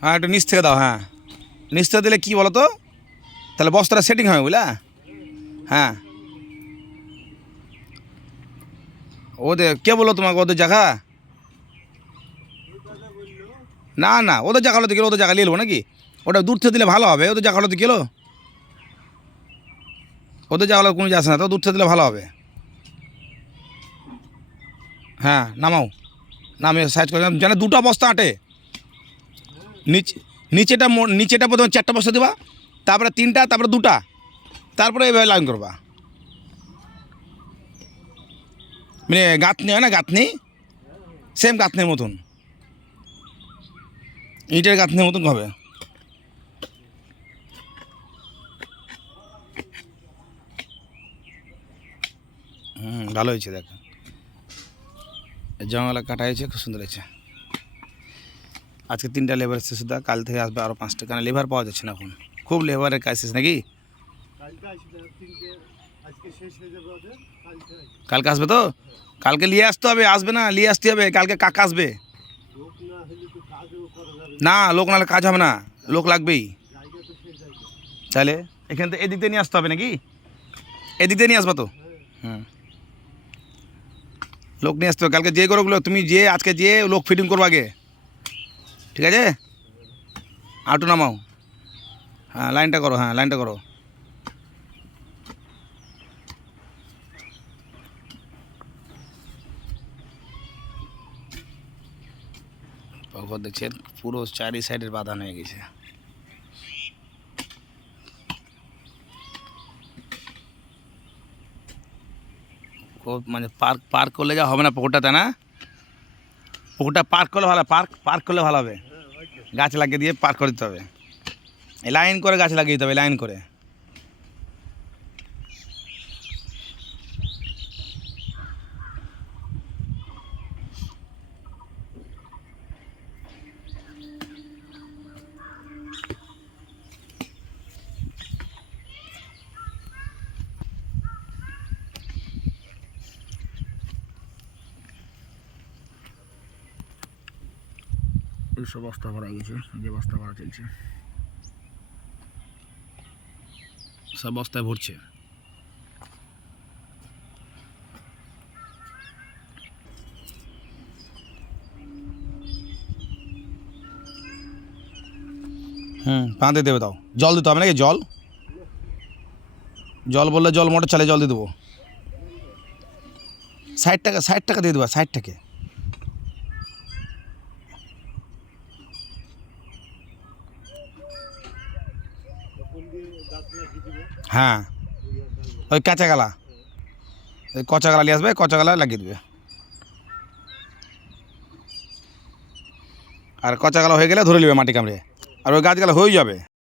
হ্যাঁ একটু নিচ থেকে দাও, হ্যাঁ নিচ থেকে দিলে কী বলো তো, তাহলে বস্তাটা সেটিং হয় বুঝলা। হ্যাঁ ওদের কে বললো তোমাকে ওদের জায়গা? না না, ওদের জায়গা হলো তো গেলো, ওদের জায়গা নিয়ে নেবো নাকি? ওটা দূর থেকে দিলে ভালো হবে, ওদের জায়গা হলো তো গেলো, ওদের জায়গা হলো কোনো যাচ্ছে না, তো দূর থেকে দিলে ভালো হবে। হ্যাঁ নামাও, নামিয়ে সাইজ করে যেন দুটো বস্তা আটে। নিচে নিচেটা প্রথমে 4টা বস্তা দেবা, তারপরে 3টা, তারপরে 2টা, তারপরে এইভাবে লাইন করবা। মানে গাঁথনি হয় না, গাঁথনি সেম গাঁথনির মতন, ইটের গাঁথনির মতন হবে। ভালো হয়েছে দেখো, জঙ্গলা কাটা হয়েছে, খুব সুন্দর হয়েছে। আজকে 3টা লেবার এসেছে শুধু, কাল থেকে আসবে আরও 5টা, কারণ লেবার পাওয়া যাচ্ছে না এখন, খুব লেবারের ক্রাইসিস নাকি। কালকে আসবে তো, কালকে নিয়ে আসতে হবে, আসবে না নিয়ে আসতে হবে, কালকে কাকা আসবে। না লোক নাহলে কাজ হবে না, লোক লাগবেই। তাহলে এখান থেকে এদিক দিয়ে নিয়ে আসতে হবে নাকি, এদিক দিয়ে নিয়ে আসবা তো। হুম লোক নিয়ে আসতে হবে কালকে, যে করোগুলো তুমি যে আজকে যে লোক ফিটিং করবো আগে, ঠিক আছে। আটু নামাও, হ্যাঁ লাইনটা করো, হ্যাঁ লাইনটা করো। তারপর দেখছেন পুরো 4 সাইডের বাঁধানো হয়ে গেছে। খুব মানে পার্ক পার্ক করলে যা হবে না পুকুরটা, তাই না? পুকুরটা পার্ক করলে ভালো, পার্ক করলে ভালো হবে, গাছ লাগিয়ে দিয়ে পার্ক করে দিতে হবে, এই লাইন করে গাছ লাগিয়ে দিতে হবে, লাইন করে। সব বস্তা ভরা গেছে, যে বস্তা ভরা চলছে, সব বস্তায় ভরছে। পাঁদে দেবে, দাও জল দিতে হবে নাকি, জল জল বললে জল মোটর চালিয়ে জল দিয়ে দেবো। 60 টাকা দিয়ে দেবো, 60 টাকা। হ্যাঁ ওই কাঁচা গালা, ওই কচা গালা নিয়ে আসবে, কচা গালা লাগিয়ে দেবে। আর কচা গালা হয়ে গেলে ধরে নেবে মাটি কামড়ে, আর ওই গাছগালা হয়ে যাবে।